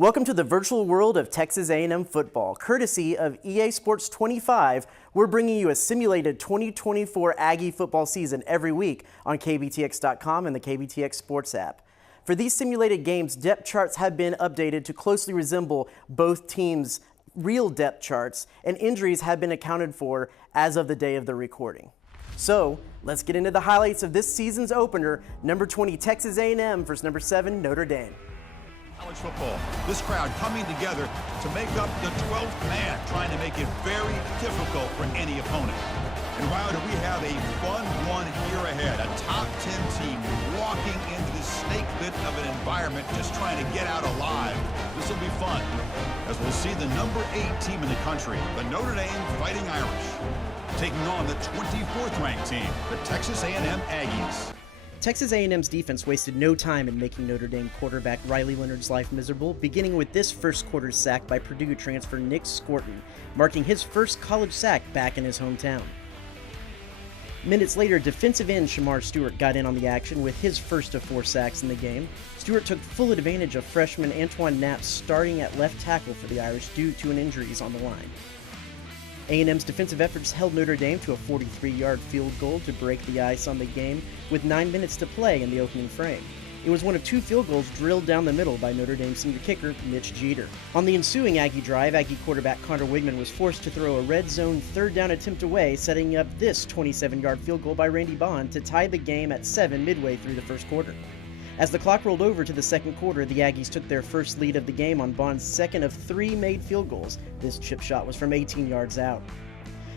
Welcome to the virtual world of Texas A&M football. Courtesy of EA Sports 25, we're bringing you a simulated 2024 Aggie football season every week on KBTX.com and the KBTX Sports app. For these simulated games, depth charts have been updated to closely resemble both teams' real depth charts, and injuries have been accounted for as of the day of the recording. So, let's get into the highlights of this season's opener, number 20 Texas A&M versus number 7 Notre Dame. College football, this crowd coming together to make up the 12th man, trying to make it very difficult for any opponent. And wow, do we have a fun one here ahead. A top 10 team walking into this snake pit of an environment, just trying to get out alive. This will be fun, as we'll see the number 8 team in the country, the Notre Dame Fighting Irish, taking on the 24th ranked team, the Texas A&M Aggies. Texas A&M's defense wasted no time in making Notre Dame quarterback Riley Leonard's life miserable, beginning with this first quarter sack by Purdue transfer Nick Scorton, marking his first college sack back in his hometown. Minutes later, defensive end Shemar Stewart got in on the action with his first of 4 sacks in the game. Stewart took full advantage of freshman Antoine Knapp starting at left tackle for the Irish due to an injuries on the line. A&M's defensive efforts held Notre Dame to a 43-yard field goal to break the ice on the game with 9 minutes to play in the opening frame. It was one of 2 field goals drilled down the middle by Notre Dame senior kicker Mitch Jeter. On the ensuing Aggie drive, Aggie quarterback Connor Wigman was forced to throw a red zone 3rd down attempt away, setting up this 27-yard field goal by Randy Bond to tie the game at 7 midway through the first quarter. As the clock rolled over to the second quarter, the Aggies took their first lead of the game on Bond's second of 3 made field goals. This chip shot was from 18 yards out.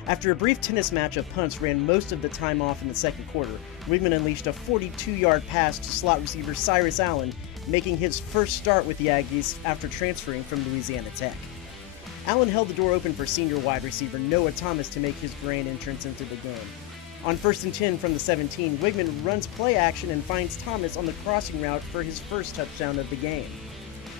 After a brief tennis match of punts ran most of the time off in the second quarter, Wigman unleashed a 42-yard pass to slot receiver Cyrus Allen, making his first start with the Aggies after transferring from Louisiana Tech. Allen held the door open for senior wide receiver Noah Thomas to make his grand entrance into the game. On 1st and 10 from the 17, Wigman runs play action and finds Thomas on the crossing route for his first touchdown of the game.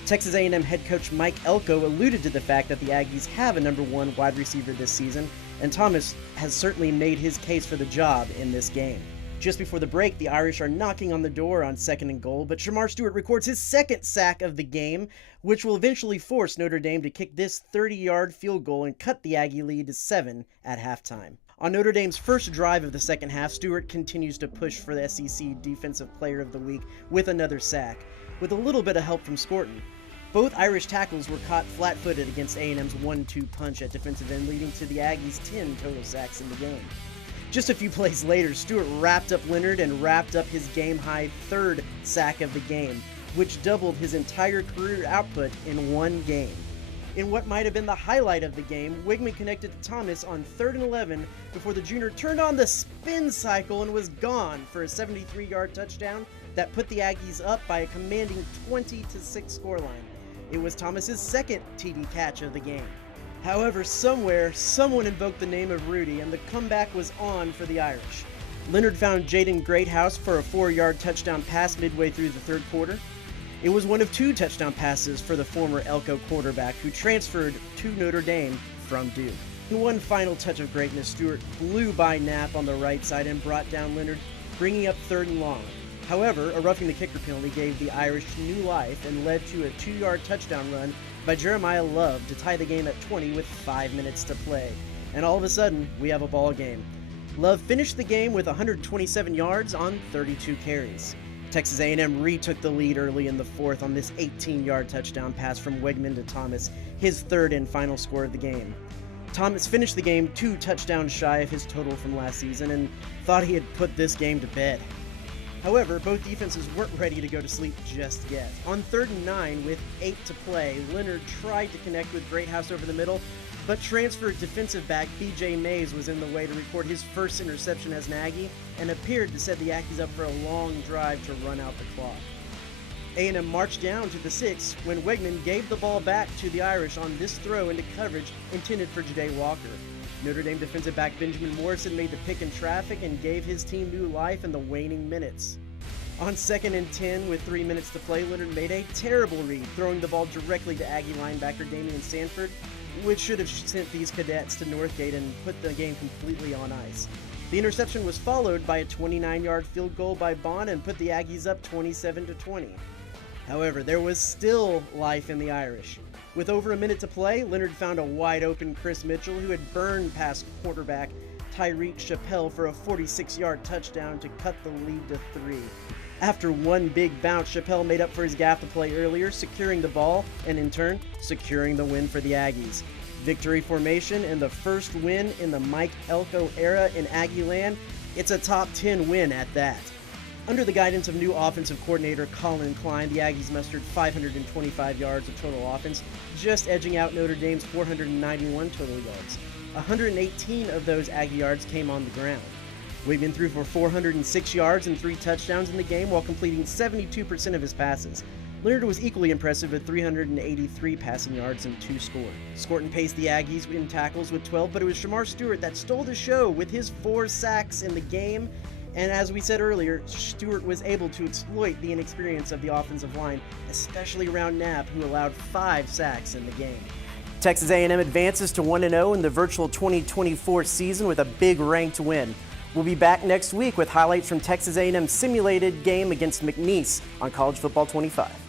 Texas A&M head coach Mike Elko alluded to the fact that the Aggies have a number 1 wide receiver this season, and Thomas has certainly made his case for the job in this game. Just before the break, the Irish are knocking on the door on 2nd and goal, but Shemar Stewart records his second sack of the game, which will eventually force Notre Dame to kick this 30-yard field goal and cut the Aggie lead to 7 at halftime. On Notre Dame's first drive of the second half, Stewart continues to push for the SEC Defensive Player of the Week with another sack, with a little bit of help from Scorton. Both Irish tackles were caught flat-footed against A&M's 1-2 punch at defensive end, leading to the Aggies' 10 total sacks in the game. Just a few plays later, Stewart wrapped up Leonard and wrapped up his game-high 3rd sack of the game, which doubled his entire career output in one game. In what might have been the highlight of the game, Wigman connected to Thomas on 3rd and 11 before the junior turned on the spin cycle and was gone for a 73-yard touchdown that put the Aggies up by a commanding 20-6 scoreline. It was Thomas's second TD catch of the game. However, somewhere, someone invoked the name of Rudy, and the comeback was on for the Irish. Leonard found Jaden Greathouse for a 4-yard touchdown pass midway through the 3rd quarter. It was one of 2 touchdown passes for the former Elko quarterback who transferred to Notre Dame from Duke. In one final touch of greatness, Stewart blew by Knapp on the right side and brought down Leonard, bringing up 3rd and long. However, a roughing the kicker penalty gave the Irish new life and led to a 2-yard touchdown run by Jeremiah Love to tie the game at 20 with 5 minutes to play. And all of a sudden, we have a ball game. Love finished the game with 127 yards on 32 carries. Texas A&M retook the lead early in the 4th on this 18-yard touchdown pass from Wigman to Thomas, his 3rd and final score of the game. Thomas finished the game 2 touchdowns shy of his total from last season and thought he had put this game to bed. However, both defenses weren't ready to go to sleep just yet. On 3rd and 9 with 8 to play, Leonard tried to connect with Greathouse over the middle, but transferred defensive back B.J. Mays was in the way to record his first interception as an Aggie and appeared to set the Aggies up for a long drive to run out the clock. A&M marched down to the 6 when Wigman gave the ball back to the Irish on this throw into coverage intended for Ja'Day Walker. Notre Dame defensive back Benjamin Morrison made the pick in traffic and gave his team new life in the waning minutes. On 2nd and 10 with 3 minutes to play, Leonard made a terrible read, throwing the ball directly to Aggie linebacker Damian Sanford, which should have sent these cadets to Northgate and put the game completely on ice. The interception was followed by a 29-yard field goal by Bond and put the Aggies up 27-20. However, there was still life in the Irish. With over a minute to play, Leonard found a wide-open Chris Mitchell who had burned past quarterback Tyreek Chappelle for a 46-yard touchdown to cut the lead to 3. After one big bounce, Chappelle made up for his gaffe the play earlier, securing the ball and, in turn, securing the win for the Aggies. Victory formation and the first win in the Mike Elko era in Aggie land. It's a top 10 win at that. Under the guidance of new offensive coordinator Colin Klein, the Aggies mustered 525 yards of total offense, just edging out Notre Dame's 491 total yards. 118 of those Aggie yards came on the ground. We've threw for 406 yards and 3 touchdowns in the game while completing 72% of his passes. Leonard was equally impressive with 383 passing yards and 2 scored. Scorton paced the Aggies in tackles with 12, but it was Shamar Stewart that stole the show with his 4 sacks in the game. And as we said earlier, Stewart was able to exploit the inexperience of the offensive line, especially around Knapp, who allowed 5 sacks in the game. Texas A&M advances to 1-0 in the virtual 2024 season with a big ranked win. We'll be back next week with highlights from Texas A&M simulated game against McNeese on College Football 25.